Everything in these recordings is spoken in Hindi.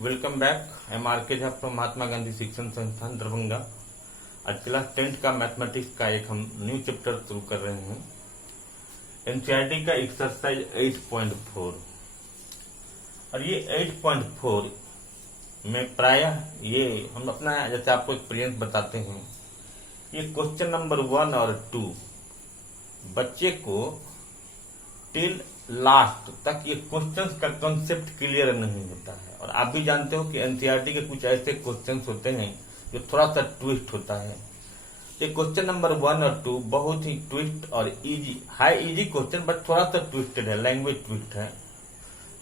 Welcome back. I am R K Jha from Mahatma Gandhi शिक्षण संस्थान दरभंगा। आज क्लास 10th का मैथमेटिक्स का एक हम न्यू चैप्टर शुरू कर रहे हैं। एनसीईआरटी का एक्सरसाइज 8.4 और ये 8.4 में प्रायः ये हम अपना जैसे आपको एक्सपीरियंस बताते हैं, ये क्वेश्चन नंबर 1 और 2 बच्चे को टिल लास्ट तक ये क्वेश्चंस का कॉन्सेप्ट क्लियर नहीं होता है। और आप भी जानते हो कि एनसीईआरटी के कुछ ऐसे क्वेश्चंस होते हैं जो थोड़ा सा ट्विस्ट होता है। ये क्वेश्चन नंबर 1 और 2 बहुत ही ट्विस्ट और easy, high easy question but थोड़ा सा ट्विस्टेड है, लैंग्वेज ट्विस्ट है।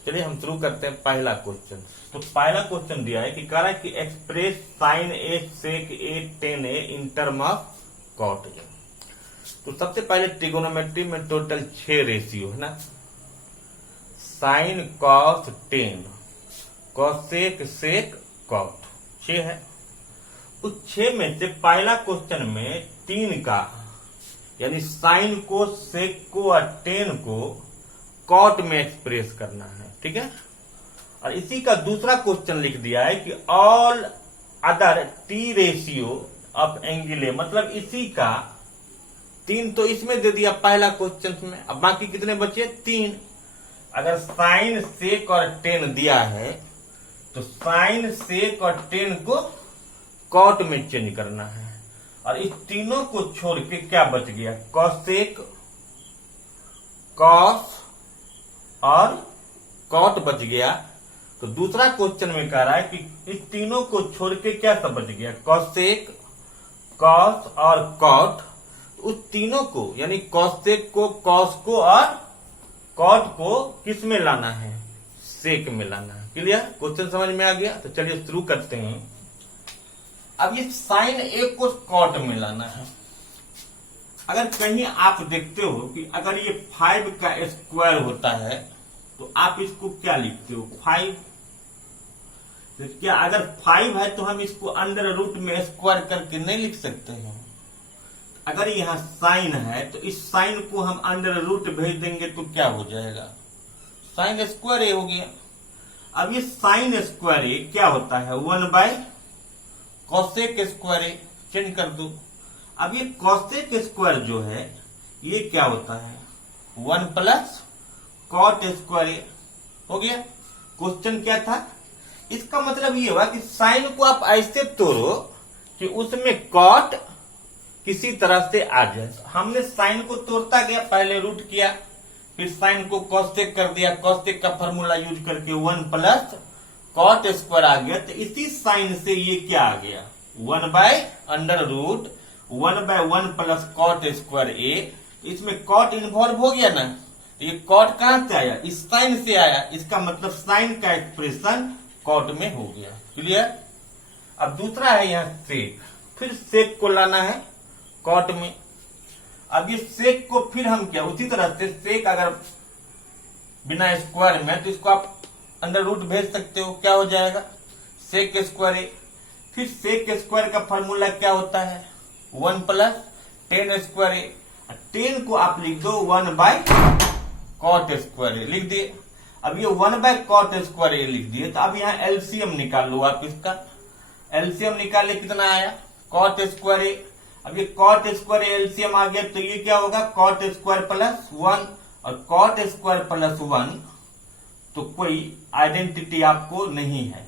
चलिए हम शुरू करते हैं पहला क्वेश्चन। तो पहला क्वेश्चन दिया है कि कह रहा है कि express sine A sec A tan A in term of cot A. तो सबसे पहले ट्रिगोनोमेट्री में टोटल 6 रेशियो है ना, sine cos 10 cosec sec cot 6 है। उस 6 में से पहला क्वेश्चन में 3 का यानी साइन को, सेक को और 10 को कॉट में एक्सप्रेस करना है, ठीक है। और इसी का दूसरा क्वेश्चन लिख दिया है कि all other T ratio of angle, मतलब इसी का 3 तो इसमें दे दिया पहला क्वेश्चन में, अब बाकी कितने बचे 3। अगर साइन सेक और 10 दिया है तो साइन सेक और 10 को कॉट में चेंज करना है। और इस तीनों को छोड़ के क्या बच गया, कॉसेक, कॉस और कॉट बच गया। तो दूसरा क्वेश्चन में कह रहा है कि इस तीनों को छोड़ के क्या सब बच गया, कॉसेक, कॉस और कॉट। उस तीनों को यानी कॉसेक को, कॉस को और कॉट को किस में लाना है, सेक में लाना है। क्लियर, क्वेश्चन समझ में आ गया। तो चलिए शुरू करते हैं। अब ये साइन ए को कॉट में लाना है। अगर कहीं आप देखते हो कि अगर ये 5 का स्क्वायर होता है तो आप इसको क्या लिखते हो, 5। तो क्या अगर 5 है तो हम इसको अंडर रूट में स्क्वायर करके नहीं लिख सकते हैं। अगर यहाँ साइन है तो इस साइन को हम अंडर रूट भेज देंगे तो क्या हो जाएगा, साइन स्क्वायर ए हो गया। अब ये साइन स्क्वायर ए क्या होता है, 1 बाय कॉसेक स्क्वायर ए, चेंज कर दो। अब ये कॉसेक स्क्वायर जो है ये क्या होता है, 1 प्लस कॉट स्क्वायर ए हो गया। क्वेश्चन क्या था, इसका मतलब ये हुआ कि साइन को आप ऐसे तोड़ो कि उसमें कॉट किसी तरह से आ जाए। हमने साइन को तोड़ता गया, पहले रूट किया, फिर साइन को कॉसेक कर दिया, कॉसेक का फॉर्मूला यूज करके 1 प्लस कॉट स्क्वायर आ गया। तो इसी साइन से ये क्या आ गया, 1 by under root 1 by 1 plus cot square A. इसमें कॉट इन्वॉल्व हो गया ना, ये कॉट कहां से आया, इस साइन से आया। इसका मतलब साइन का एक्सप्रेशन कॉट में हो गया। क्लियर। अब दूसरा है यहाँ सेक, फिर सेक को लाना है कॉट में। अब ये सेक को फिर हम क्या, उसी तरह से सेक अगर बिना स्क्वायर में तो इसको आप अंडर रूट भेज सकते हो, क्या हो जाएगा, सेक स्क्वायर ए। फिर सेक स्क्वायर का फॉर्मूला क्या होता है, 1 प्लस 10 स्क्वायर ए। 10 को आप लिख दो 1 बाय कॉट स्क्वायर ए, लिख दिए। अब ये 1 बाय कॉट स्क्वायर ए लिख दिए। तो अब यहाँ एलसीएम निकाल लो आप इसका, एलसीएम निकाले कितना आया, कॉट स्क्वायर ए। अब ये कॉट स्क्वायर एलसीएम आ गया तो ये क्या होगा, कॉट स्क्वायर प्लस 1 और कॉट स्क्वायर प्लस 1 तो कोई आइडेंटिटी आपको नहीं है।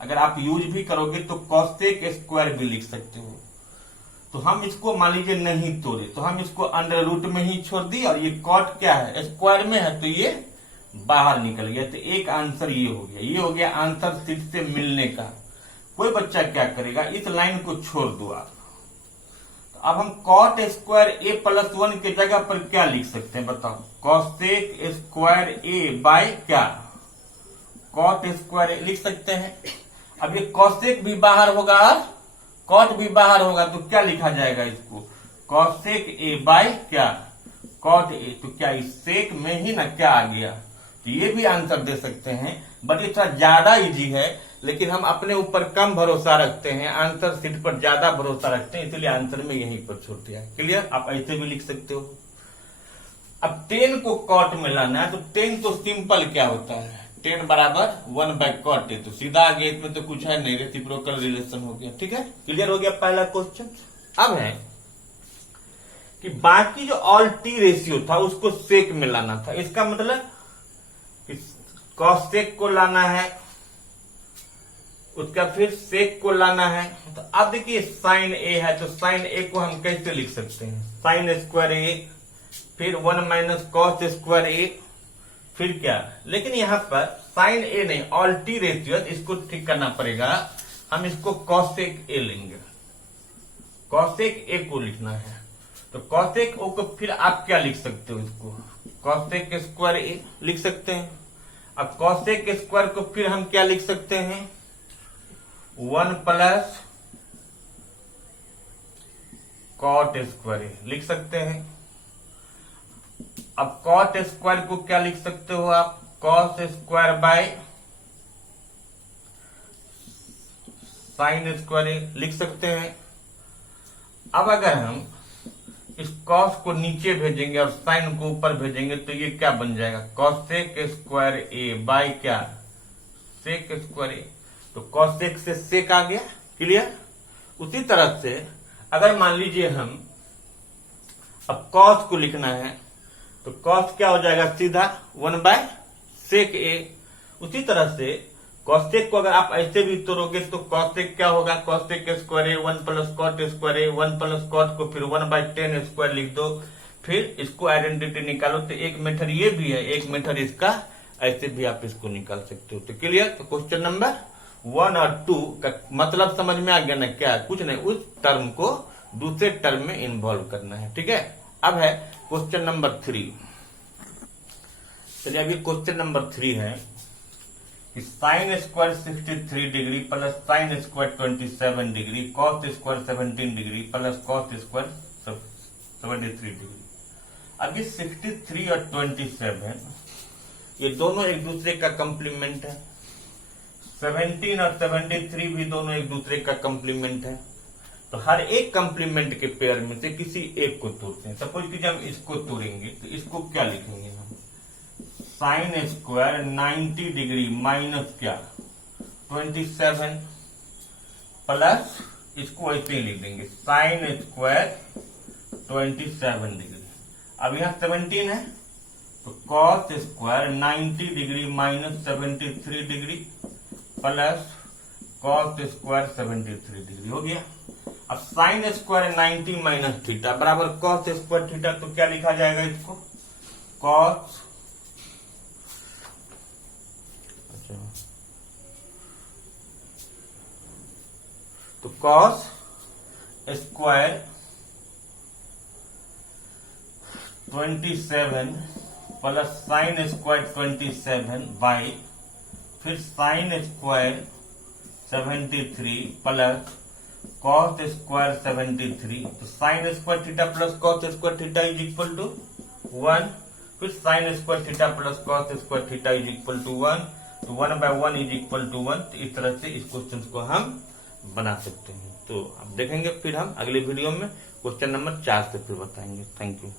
अगर आप यूज भी करोगे तो कॉसेक स्क्वायर भी लिख सकते हो। तो हम इसको मान लीजिए नहीं तोड़े तो हम इसको अंडर रूट में ही छोड़ दी। और ये कॉट क्या है, स्क्वायर में है तो ये बाहर निकल गया। तो एक आंसर ये हो गया, ये हो गया आंसर सीट से मिलने का। कोई बच्चा क्या करेगा, इस लाइन को छोड़ दो आप। अब हम कॉट स्क्वायर ए प्लस 1 के जगह पर क्या लिख सकते हैं बताओ, कॉसेक स्क्वायर ए बाय क्या, कॉट स्क्वायर ए लिख सकते हैं। अब ये कॉसेक भी बाहर होगा और कॉट भी बाहर होगा तो क्या लिखा जाएगा इसको, कॉसेक ए बाय क्या, कॉट ए। तो क्या इस सेक में ही ना क्या आ गया, तो ये भी आंसर दे सकते हैं। बट ये थोड़ा ज्यादा इजी है, लेकिन हम अपने ऊपर कम भरोसा रखते हैं, आंसर सीट पर ज्यादा भरोसा रखते हैं, इसलिए आंसर में यहीं पर छोड़ दिया है। क्लियर, आप ऐसे भी लिख सकते हो। अब 10 को कॉट में लाना है तो 10 तो सिंपल क्या होता है, tan बराबर 1/cot a, तो सीधा आगे इसमें तो कुछ है नहीं, रेसिप्रोकल रिलेशन हो गया। ठीक है, क्लियर हो गया पहला क्वेश्चन। अब है कि बाकी जो ऑल टी रेशियो था उसको सेक में लाना था। इसका मतलब कि कॉसेक को लाना है, उसका फिर सेक को लाना है। तो अब देखिए साइन ए है, तो साइन ए को हम कैसे लिख सकते हैं, साइन स्क्वायर ए, फिर 1 माइनस कॉस स्क्वायर ए, फिर क्या। लेकिन यहां पर साइन ए नहीं, ऑल टी रेशियो, इसको ठीक करना पड़ेगा। हम इसको कॉसेक ए लेंगे, कॉसेक ए को लिखना है। तो कॉसेक ओ को फिर आप क्या लिख सकते हो, इसको कॉसेक स्क्वायर ए लिख सकते हैं। अब कॉसेक स्क्वायर को फिर हम क्या लिख सकते हैं, 1 प्लस कॉट स्क्वायर ए लिख सकते हैं। अब कॉट स्क्वायर को क्या लिख सकते हो आप, cos square by sine square A लिख सकते हैं। अब अगर हम इस कॉस को नीचे भेजेंगे और साइन को ऊपर भेजेंगे तो ये क्या बन जाएगा, कॉसेक स्क्वायर ए बाय क्या, सेक स्क्वायर ए। तो कॉसेक से सेक आ गया, क्लियर। उसी तरह से अगर मान लीजिए हम अब कॉस को लिखना है तो कॉस क्या हो जाएगा, सीधा 1/सेक ए। उसी तरह से कॉसेक को अगर आप ऐसे भी तोड़ोगे तो कॉसेक क्या होगा, कॉसेक स्क्वायर ए 1 प्लस कॉट स्क्वायर ए, 1 प्लस कॉट को फिर 1/tan स्क्वायर लिख दो, फिर इसको आइडेंटिटी निकालो। तो एक मेथड ये भी है, एक मेथड इसका, ऐसे भी आप इसको निकाल सकते हो। तो क्लियर। तो क्वेश्चन नंबर 1 और 2 का मतलब समझ में आ गया ना, क्या कुछ नहीं, उस टर्म को दूसरे टर्म में इन्वॉल्व करना है। ठीक है। अब है क्वेश्चन नंबर 3। चलिए अभी क्वेश्चन नंबर 3 है कि sine square 63 degree plus sine square 27 degree, cos square 17 degree plus cos square 73 degree. अब ये 63 और 27 ये दोनों एक दूसरे का कंप्लीमेंट है, 17 और 73 भी दोनों एक दूसरे का कंप्लीमेंट है। तो हर एक कंप्लीमेंट के पेयर में से किसी एक को तोड़ते हैं। सपोज कीजिए हम इसको तोड़ेंगे तो इसको क्या लिखेंगे हम, साइन स्क्वायर 90 डिग्री माइनस क्या 27 प्लस इसको ऐसे ही लिख देंगे साइन स्क्वायर 27 डिग्री। अब यहां 17 है तो cos square 90 degree minus 73 degree plus cos square 73 degree हो गया। अब साइन स्क्वायर 90 माइनस थीटा बराबर कॉस स्क्वायर थीटा, तो क्या लिखा जाएगा इसको, कॉस तो cos square 27 plus sine square 27 by फिर sine square 73 plus cos square 73। तो sine square theta plus cos square theta is equal to 1, फिर sine square theta plus cos square theta is equal to 1। तो 1/1 इज इक्वल टू 1। तो इस तरह से इस क्वेश्चन को हम बना सकते हैं। तो अब देखेंगे फिर हम अगले वीडियो में क्वेश्चन नंबर 4 से फिर बताएंगे। Thank you.